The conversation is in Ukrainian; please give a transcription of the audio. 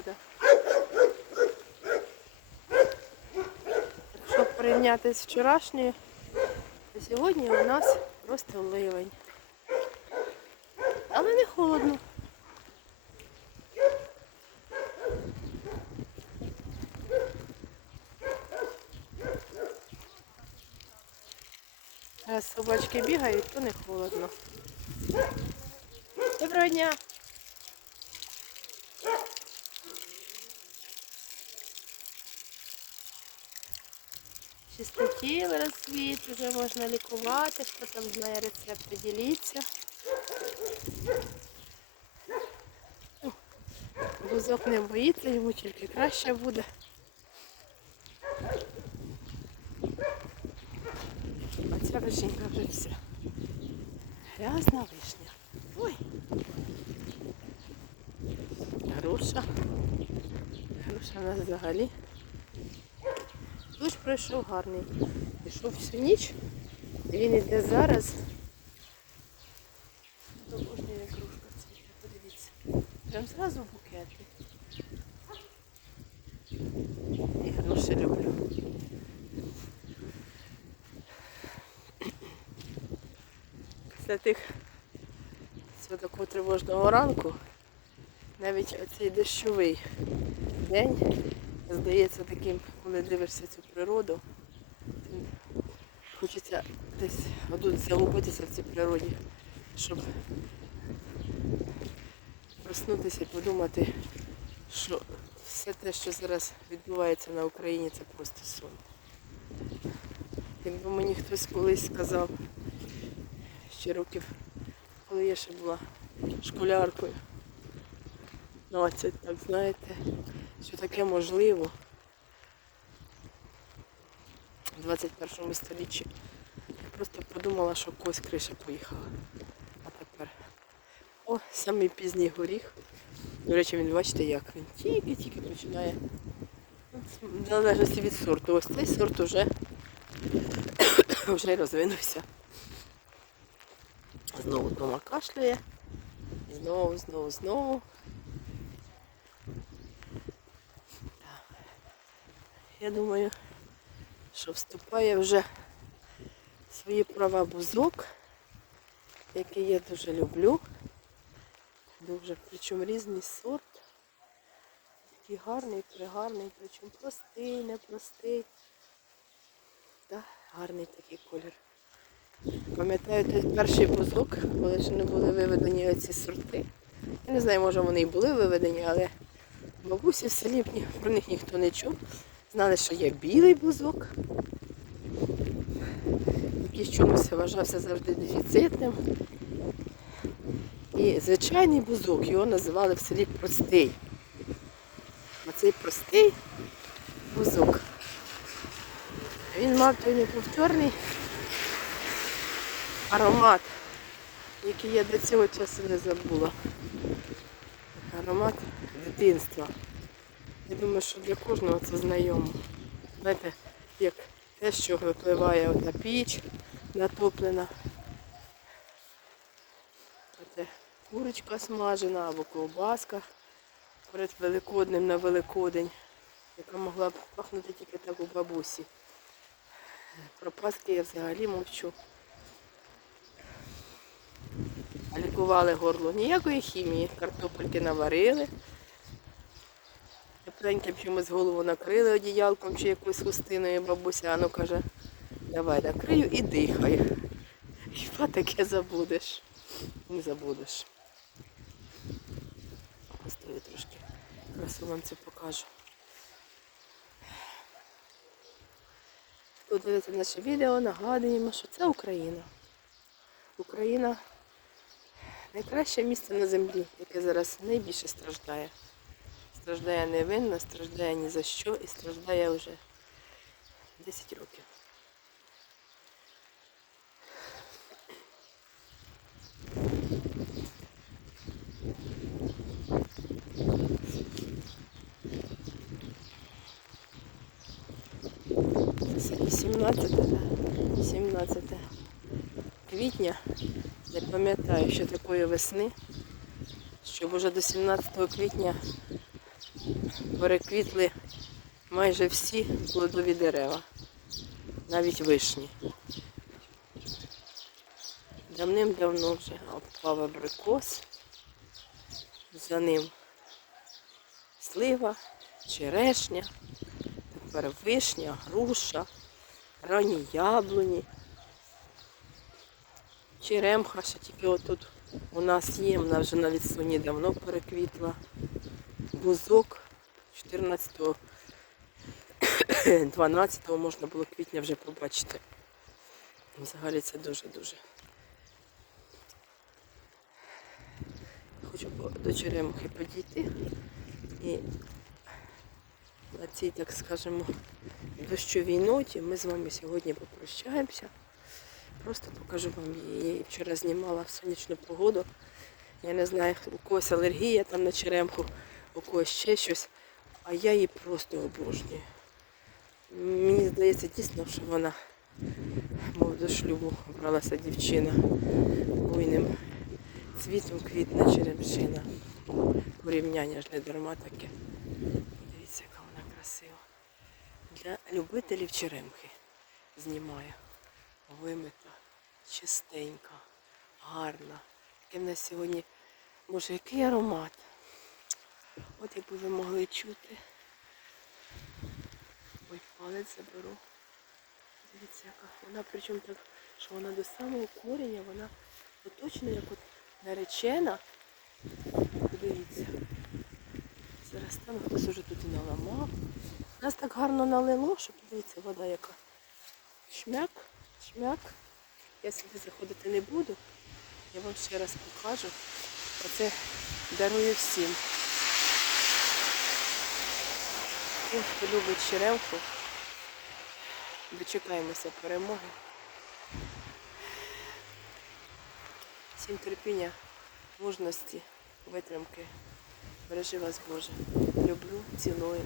погода. Якщо порівняти з вчорашньою, сьогодні у нас просто ливень. Але не холодно. Раз собачки бігають, то не холодно. Доброго дня! Чистотіли розквіт, вже можна лікувати, хто там знає рецепт, поділіться. Бузок не боїться, йому тільки краще буде. А ця вишенька вже вся. Грязна вишня. Ой. Груша. Груша у нас взагалі. Дощ пройшов гарний. Пішов всю ніч. Він іде зараз. Обожнює кружка цвіте, подивіться. Прям зразу букети. І груші люблю. Після тих такого тривожного ранку навіть оцей дощовий день здається таким, коли дивишся цю природу. Хочеться десь отут залупитися в цій природі, щоб проснутися і подумати, що все те, що зараз відбувається на Україні, це просто сон. Якби мені хтось колись сказав, ще років, коли я ще була школяркою, 20, так знаєте, що таке можливо в 21 столітті. Просто подумала, що когось криша поїхала. А тепер. О, самий пізній горіх. До речі, він бачите як. Він тільки-тільки починає. В залежності від сорту. Ось цей сорт вже, вже розвинувся. Знову дома кашляє. Знову, знову, знову. Я думаю, що вступає вже в свої права бузок, який я дуже люблю. Дуже, причому різний сорт. Такий гарний, пригарний, причому простий, непростий. Та, гарний такий колір. Пам'ятаю той перший бузок, коли ще не були виведені оці сорти. Я не знаю, може вони і були виведені, але бабусі в селі про них ніхто не чув. Знали, що є білий бузок, який чомусь вважався завжди дефіцитним. І звичайний бузок, його називали в селі простий. Оцей простий бузок. Він мав той неповторний аромат, який я до цього часу не забула. Аромат дитинства. Я думаю, що для кожного це знайомо. Знаєте, як те, що випливає ота піч натоплена. Оце курочка смажена або ковбаска перед Великоднем на Великодень, яка могла б пахнути тільки так у бабусі. Про паски я взагалі мовчу. А лікували горло. Ніякої хімії. Картопельки наварили. Тепленьким чимось голову накрили одіялком чи якоюсь хустиною бабуся, а ну каже, давай накрию і дихай. Хіба таке забудеш? Не забудеш. Постою трошки. Красу вам це покажу. Хто дивиться наше відео, нагадуємо, що це Україна. Україна найкраще місце на землі, яке зараз найбільше страждає. Страждає невинно, страждає ні за що і страждає вже 10 років. Це 18, да, 17 квітня. Я пам'ятаю, що такої весни, щоб уже до 17 квітня переквітли майже всі плодові дерева, навіть вишні. Давним-давно вже обпав абрикос, за ним слива, черешня, тепер вишня, груша, ранні яблуні. Черемха, що тільки отут у нас є, вона вже на відслоні давно переквітла. Бузок 14 12 можна було квітня вже побачити. Взагалі це дуже-дуже. Хочу до черемухи підійти і на цій, так скажемо, дощовій ноті ми з вами сьогодні попрощаємося. Просто покажу вам її. Вчора знімала сонячну погоду. Я не знаю, у когось алергія там на черемху, у когось ще щось. А я її просто обожнюю. Мені здається дійсно, що вона, мов до шлюбу, обралася дівчина буйним цвітом квітна черемшина. Порівняння ж не дарма таке. Дивіться, яка вона красива. Для любителів черемхи знімаю. Вимита, чистенька, гарна. Який в нас сьогодні, боже, який аромат. От якби ви могли чути. Ой, палець заберу. Дивіться, яка вона, причому так, що вона до самого коріння, вона точно як от наречена. Подивіться. Зараз там хтось уже тут і наламав. Нас так гарно налило, що подивіться, вода яка. Шмяк, шмяк. Я сюди заходити не буду. Я вам ще раз покажу. Оце дарую всім. Хто любить черемку, Дочекаємося перемоги. Всім терпіння, мужності, витримки. Бережи вас Боже. Люблю, ціную.